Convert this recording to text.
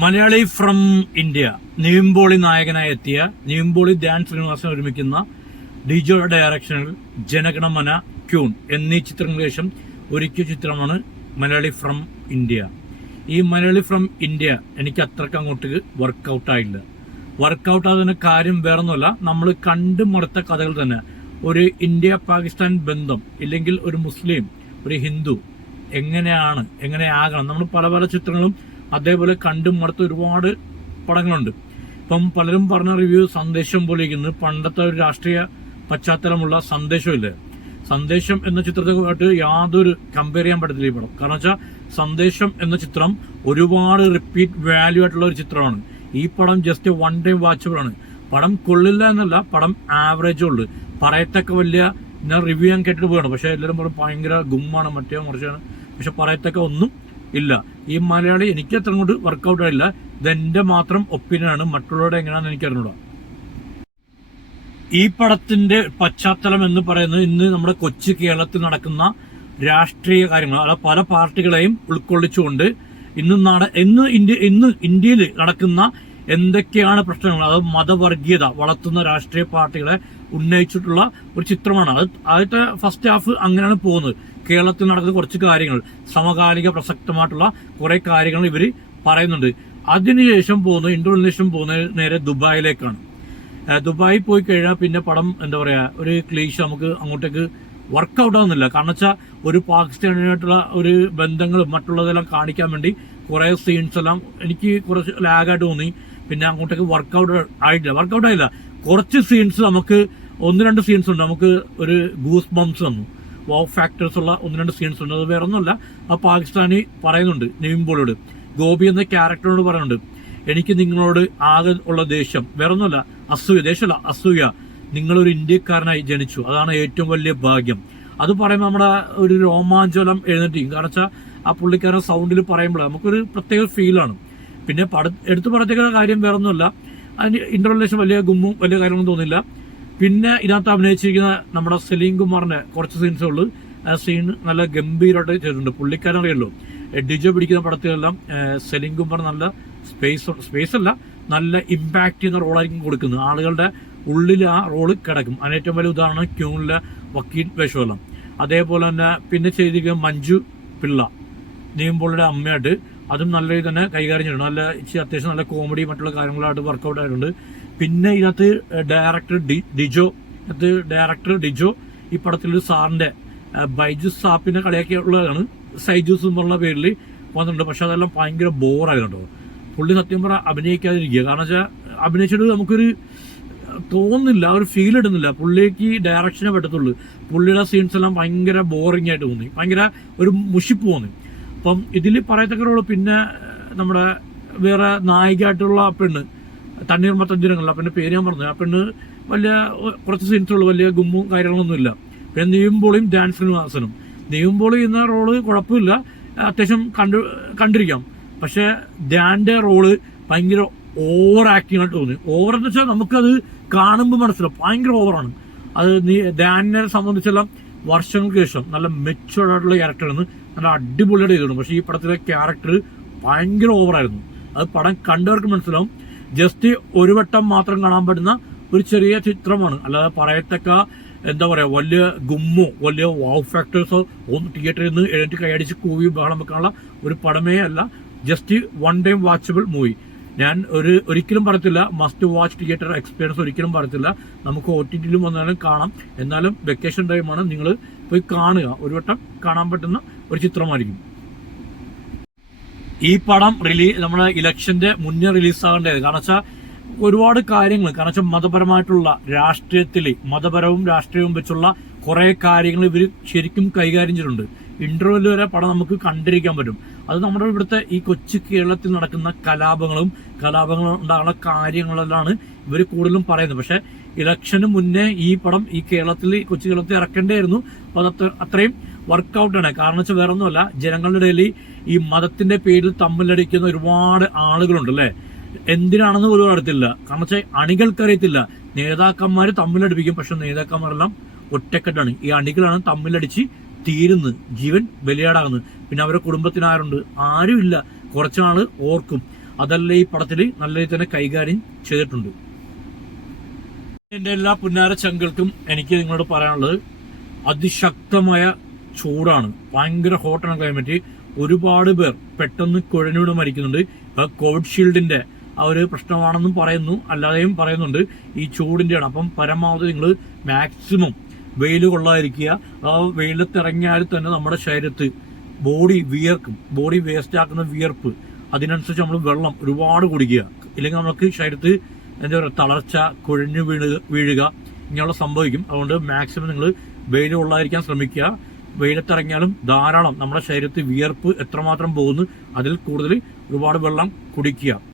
Malayali from India നീമ്പോളി നായകനായി എത്തിയ നീമ്പോളി ധ്യാൻ ശ്രീനിവാസൻ ഒരുമിക്കുന്ന ഡിജോ ഡയറക്ഷനിൽ ജനഗണമന ക്യൂൺ എന്നീ ചിത്രങ്ങൾക്ക് ശേഷം ഒരുക്കിയ ചിത്രമാണ് മലയാളി ഫ്രം ഇന്ത്യ ഈ മലയാളി ഫ്രം ഇന്ത്യ എനിക്ക് അത്രയ്ക്ക് അങ്ങോട്ട് വർക്കൗട്ടായില്ല വർക്കൗട്ട് ആകുന്ന കാര്യം വേറൊന്നുമല്ല നമ്മൾ കണ്ടു മടുത്ത കഥകൾ തന്നെ. ഒരു ഇന്ത്യ പാകിസ്ഥാൻ ബന്ധം ഇല്ലെങ്കിൽ ഒരു മുസ്ലിം ഒരു ഹിന്ദു എങ്ങനെയാണ് എങ്ങനെയാകണം നമ്മൾ പല പല ചിത്രങ്ങളും അതേപോലെ കണ്ടും മടുത്ത ഒരുപാട് പടങ്ങളുണ്ട്. ഇപ്പം പലരും പറഞ്ഞ റിവ്യൂ സന്ദേശം പോലെ ഇരിക്കുന്നത് പണ്ടത്തെ ഒരു രാഷ്ട്രീയ പശ്ചാത്തലമുള്ള സന്ദേശമില്ലേ സന്ദേശം എന്ന ചിത്രവുമായിട്ട് യാതൊരു കമ്പയർ ചെയ്യാൻ പറ്റത്തില്ല ഈ പടം. കാരണം വെച്ചാൽ സന്ദേശം എന്ന ചിത്രം ഒരുപാട് റിപ്പീറ്റ് വാല്യൂ ആയിട്ടുള്ള ഒരു ചിത്രമാണ്. ഈ പടം ജസ്റ്റ് വൺ ടൈം വാച്ചബിൾ ആണ്. പടം കൊള്ളില്ല എന്നല്ല പടം ആവറേജ് ഉള്ളു. പറയത്തക്ക വലിയ ഞാൻ റിവ്യൂ ഞാൻ കേട്ടിട്ട് പോവാണ് പക്ഷെ എല്ലാവരും പറയും ഭയങ്കര ഗുമ്മാണ് മറ്റേ മറിച്ചാണ്. പക്ഷെ പറയത്തക്ക ഒന്നും ഇല്ല. ഈ മലയാളി എനിക്ക് അത്ര കൊണ്ട് വർക്കൗട്ട് ആയില്ല. ഇതെന്റെ മാത്രം ഒപ്പീനിയനാണ് മറ്റുള്ളവരുടെ എങ്ങനെയാണെന്ന് എനിക്ക് അറിഞ്ഞൂടാ ഈ പടത്തിന്റെ പശ്ചാത്തലം എന്ന് പറയുന്നത് ഇന്ന് നമ്മുടെ കൊച്ചു കേരളത്തിൽ നടക്കുന്ന രാഷ്ട്രീയ കാര്യങ്ങൾ അതായത് പല പാർട്ടികളെയും ഉൾക്കൊള്ളിച്ചുകൊണ്ട് ഇന്ന് നാട് ഇന്ന് ഇന്ത്യ ഇന്ന് ഇന്ത്യയിൽ നടക്കുന്ന എന്തൊക്കെയാണ് പ്രശ്നങ്ങൾ? അത് മതവർഗീയത വളർത്തുന്ന രാഷ്ട്രീയ പാർട്ടികളെ ഉന്നയിച്ചിട്ടുള്ള ഒരു ചിത്രമാണ്. അത് ആദ്യത്തെ ഫസ്റ്റ് ഹാഫ് അങ്ങനെയാണ് പോകുന്നത്. കേരളത്തിൽ നടക്കുന്ന കുറച്ച് കാര്യങ്ങൾ സമകാലിക പ്രസക്തമായിട്ടുള്ള കുറെ കാര്യങ്ങൾ ഇവർ പറയുന്നുണ്ട്. അതിനുശേഷം പോകുന്ന ഇന്റർവ്യൂവിന് പോകുന്ന നേരെ ദുബായിലേക്കാണ്. ദുബായി പോയി കഴിഞ്ഞാൽ പിന്നെ പടം എന്താ പറയാ ഒരു ക്ലീഷ് നമുക്ക് അങ്ങോട്ടേക്ക് വർക്കൗട്ട് ആവുന്നില്ല. കാരണം വെച്ചാൽ ഒരു പാകിസ്ഥാനുമായിട്ടുള്ള ഒരു ബന്ധങ്ങളും മറ്റുള്ളതെല്ലാം കാണിക്കാൻ വേണ്ടി കുറേ സീൻസ് എല്ലാം എനിക്ക് കുറച്ച് ലാഗായിട്ട് തോന്നി. പിന്നെ അങ്ങോട്ടേക്ക് വർക്കൗട്ട് ആയിട്ടില്ല. വർക്കൗട്ട് ആയില്ല. കുറച്ച് സീൻസ് നമുക്ക് ഒന്ന് രണ്ട് സീൻസ് ഉണ്ട്. നമുക്ക് ഒരു ഗൂസ് ബംസ് തന്നു വോ ഫാക്ടേഴ്സ് ഉള്ള ഒന്ന് രണ്ട് സീൻസ് ഉണ്ട്. അത് വേറെ ഒന്നുമല്ല ആ പാകിസ്ഥാനി പറയുന്നുണ്ട് പോളിയോട് ഗോപി എന്ന ക്യാരക്ടറിനോട് പറയുന്നുണ്ട് എനിക്ക് നിങ്ങളോട് ആകെ ഉള്ള ദേഷ്യം. വേറെ ഒന്നുമല്ല അസൂയ. ദേഷ്യമല്ല അസൂയ. നിങ്ങളൊരു ഇന്ത്യക്കാരനായി ജനിച്ചു. അതാണ് ഏറ്റവും വലിയ ഭാഗ്യം. അത് പറയുമ്പോൾ നമ്മുടെ ഒരു രോമാഞ്ചലം എഴുന്നേറ്റ് കാരണം വെച്ചാൽ ആ പുള്ളിക്കാരൻ സൗണ്ടിൽ പറയുമ്പോൾ നമുക്കൊരു പ്രത്യേക ഫീലാണ് പിന്നെ പട എടുത്തു പറഞ്ഞ കാര്യം വേറൊന്നുമല്ല. അതിന് ഇന്റർവലേഷൻ വലിയ ഗുമ്മും വലിയ കാര്യങ്ങളൊന്നും തോന്നില്ല. പിന്നെ ഇതിനകത്ത് അഭിനയിച്ചിരിക്കുന്ന നമ്മുടെ സലീം കുമാറിന് കുറച്ച് സീൻസേ ഉള്ളൂ. ആ സീൻ നല്ല ഗംഭീരമായിട്ട് ചെയ്തിട്ടുണ്ട്. പുള്ളിക്കാരൻ അറിയല്ലോ ഡിജോ പിടിക്കുന്ന പടത്തിലെല്ലാം സലീം കുമാർ നല്ല സ്പേസ് സ്പേസ് അല്ല നല്ല ഇമ്പാക്ട് ചെയ്യുന്ന റോളായിരിക്കും കൊടുക്കുന്നത്. ആളുകളുടെ ഉള്ളിൽ ആ റോൾ കിടക്കും. അതിന് ഏറ്റവും വലിയ ഉദാഹരണം ക്യൂണിലെ വക്കീൽ വേഷമെല്ലാം. അതേപോലെ തന്നെ പിന്നെ ചെയ്തിരിക്കുന്ന മഞ്ജു പിള്ള നീമ്പോളിയുടെ അമ്മയായിട്ട്. അതും നല്ല രീതിയിൽ തന്നെ കൈകാര്യം ചെയ്യണം നല്ല ഇച്ചിരി അത്യാവശ്യം നല്ല കോമഡി മറ്റുള്ള കാര്യങ്ങളായിട്ട് വർക്കൗട്ട് ആയിട്ടുണ്ട്. പിന്നെ ഇതിനകത്ത് ഡയറക്ടർ ഡി- ഡിജോ. ഇതിനകത്ത് ഡയറക്ടർ ഡിജോ ഈ പടത്തിൽ സാറിന്റെ ബൈജു സാപ്പിന്റെ സാപ്പിനെ ഉള്ളതാണ്. സൈജൂസ് എന്നുള്ള പേരിൽ വന്നിട്ടുണ്ട്. പക്ഷെ അതെല്ലാം ഭയങ്കര ബോറായിരുന്നു പുള്ളി സത്യം പറ അഭിനയിക്കാതിരിക്കുക. കാരണം വെച്ചാൽ അഭിനയിച്ചിട്ട് നമുക്കൊരു തോന്നുന്നില്ല. ഒരു ഫീൽ ഇടുന്നില്ല. പുള്ളിക്ക് ഡയറക്ഷനെ പറ്റത്തുള്ളൂ. പുള്ളിയുടെ സീൻസ് എല്ലാം ഭയങ്കര ബോറിംഗ് ആയിട്ട് തോന്നി. ഭയങ്കര ഒരു മുഷിപ്പ് തോന്നി. അപ്പം ഇതിൽ പറയത്തക്കുള്ളൂ പിന്നെ നമ്മുടെ വേറെ നായികയായിട്ടുള്ള ആ പെണ്ണ് ആ പിന്നെ പേര് ഞാൻ പറഞ്ഞു ആ പെണ്ണ് വലിയ കുറച്ച് സീൻസ് ഉള്ളു. വലിയ ഗുമ്മും കാര്യങ്ങളൊന്നും ഇല്ല പിന്നെ നീയുമ്പോളിയും ഡാൻസിനും ശ്രീനിവാസനും നീയുമ്പോൾ എന്ന റോൾ കുഴപ്പമില്ല. അത്യാവശ്യം കണ്ടു കണ്ടിരിക്കാം. പക്ഷേ ഡാന്റെ റോൾ ഭയങ്കര ഓവർ ആക്ടിങ് ആയിട്ട് തോന്നി. ഓവർ എന്ന് വെച്ചാൽ നമുക്കത് കാണുമ്പോൾ മനസ്സിലാവും. ഭയങ്കര ഓവറാണ് അത് നീ ഡാനിനെ സംബന്ധിച്ചെല്ലാം വർഷങ്ങൾക്ക് ശേഷം നല്ല മെച്ചുവർഡായിട്ടുള്ള ക്യാരക്ടറാണ് നല്ല അടിപൊളിയായിട്ട് ചെയ്തിട്ടുണ്ട് പക്ഷേ ഈ പടത്തിലെ ക്യാരക്ടർ ഭയങ്കര ഓവറായിരുന്നു അത് പടം കണ്ടവർക്ക് മനസ്സിലാവും. ജസ്റ്റ് ഒരു വട്ടം മാത്രം കാണാൻ പറ്റുന്ന ഒരു ചെറിയ ചിത്രമാണ്. അല്ലാതെ പറയത്തക്ക എന്താ പറയാ വലിയ ഗുമ്മോ വലിയ വാവ് ഫാക്ടേഴ്സോ ഒന്ന് തിയേറ്ററിൽ നിന്ന് എഴുന്നേറ്റ് കൈയടിച്ച് കൂവി ബഹളം വെക്കാനുള്ള ഒരു പടമേ അല്ല just one time watchable movie ഞാൻ ഒരു ഒരിക്കലും പറയത്തില്ല മസ്റ്റ് വാച്ച് തിയേറ്റർ എക്സ്പീരിയൻസ് ഒരിക്കലും പറയത്തില്ല. നമുക്ക് ഒ ടി ടിയിലും വന്നാലും കാണാം. എന്നാലും വെക്കേഷൻ ടൈമാണ് നിങ്ങൾ പോയി കാണുക. ഒരു വട്ടം കാണാൻ പറ്റുന്ന ഒരു ചിത്രമായിരിക്കും. ഈ പടം റിലീ നമ്മുടെ ഇലക്ഷന്റെ മുന്നേ റിലീസാകേണ്ടത് കാരണം വെച്ചാൽ ഒരുപാട് കാര്യങ്ങൾ കാരണം വെച്ചാൽ മതപരമായിട്ടുള്ള രാഷ്ട്രീയത്തിൽ മതപരവും രാഷ്ട്രീയവും വെച്ചുള്ള കുറെ കാര്യങ്ങൾ ഇവർ ശരിക്കും കൈകാര്യം ചെയ്തിട്ടുണ്ട്. ഇന്റർവെൽ വരെ പടം നമുക്ക് കണ്ടിരിക്കാൻ പറ്റും. അത് നമ്മുടെ ഇവിടുത്തെ ഈ കൊച്ചു കേരളത്തിൽ നടക്കുന്ന കലാപങ്ങളും കലാപങ്ങളും ഉണ്ടാകുന്ന കാര്യങ്ങളെല്ലാം ഇവർ കൂടുതലും പറയുന്നത്. പക്ഷെ ഇലക്ഷന് മുന്നേ ഈ പടം ഈ കേരളത്തിൽ കൊച്ചു കേരളത്തിൽ ഇറക്കേണ്ടായിരുന്നു അപ്പൊ അത് അത്രയും വർക്കൗട്ടാണ് കാരണം വെച്ചാൽ വേറെ ഒന്നുമല്ല ജനങ്ങളുടെ ഇടയിൽ ഈ മതത്തിന്റെ പേരിൽ തമ്മിലടിക്കുന്ന ഒരുപാട് ആളുകളുണ്ട് അല്ലെ എന്തിനാണെന്ന് പോലും അറിയത്തില്ല. കാരണം വെച്ചാൽ അണികൾക്കറിയത്തില്ല. നേതാക്കന്മാർ തമ്മിലടിപ്പിക്കും പക്ഷെ നേതാക്കന്മാരെല്ലാം ഒറ്റക്കെട്ടാണ്. ഈ അണികളാണ് തമ്മിലടിച്ച് തീരുന്നത്. ജീവൻ ബലിയാടാകുന്നത്. പിന്നെ അവരുടെ കുടുംബത്തിന് ആരുണ്ട്? ആരുമില്ല. കുറച്ചാൾ ഓർക്കും. അതല്ല ഈ പടത്തിൽ നല്ല രീതിയിൽ തന്നെ കൈകാര്യം ചെയ്തിട്ടുണ്ട്. എന്റെ എല്ലാ പുന്നാര ചങ്കൾക്കും എനിക്ക് നിങ്ങളോട് പറയാനുള്ളത് അതിശക്തമായ ചൂടാണ്. ഭയങ്കര ഹോട്ടാണ് ക്ലൈമറ്റ് ഒരുപാട് പേർ പെട്ടെന്ന് കുഴഞ്ഞൂടെ മരിക്കുന്നുണ്ട് കോവിഡ് ഷീൽഡിന്റെ ആ ഒരു പ്രശ്നമാണെന്നും പറയുന്നു. അല്ലാതെയും പറയുന്നുണ്ട്. ഈ ചൂടിന്റെയാണ് അപ്പം പരമാവധി നിങ്ങൾ മാക്സിമം വെയിൽ കൊള്ളാതിരിക്കുക. ആ വെയിലത്തിറങ്ങിയാൽ തന്നെ നമ്മുടെ ശരീരത്ത് ബോഡി വിയർക്കും. ബോഡി വേസ്റ്റ് ആക്കുന്ന വിയർപ്പ്. അതിനനുസരിച്ച് നമ്മൾ വെള്ളം ഒരുപാട് കുടിക്കുക. ഇല്ലെങ്കിൽ നമുക്ക് ശരീരത്ത് എന്താ ഒരു തളർച്ച കുഴഞ്ഞു വീണ് വീഴുക ഇങ്ങനെയുള്ള സംഭവിക്കും. അതുകൊണ്ട് മാക്സിമം നിങ്ങൾ വെയിൽ കൊള്ളാതിരിക്കാൻ ശ്രമിക്കുക. വെയിലത്തിറങ്ങിയാലും ധാരാളം നമ്മുടെ ശരീരത്തിൽ വിയർപ്പ് എത്രമാത്രം പോകുന്നു അതിൽ കൂടുതൽ ഒരുപാട് വെള്ളം കുടിക്കുക.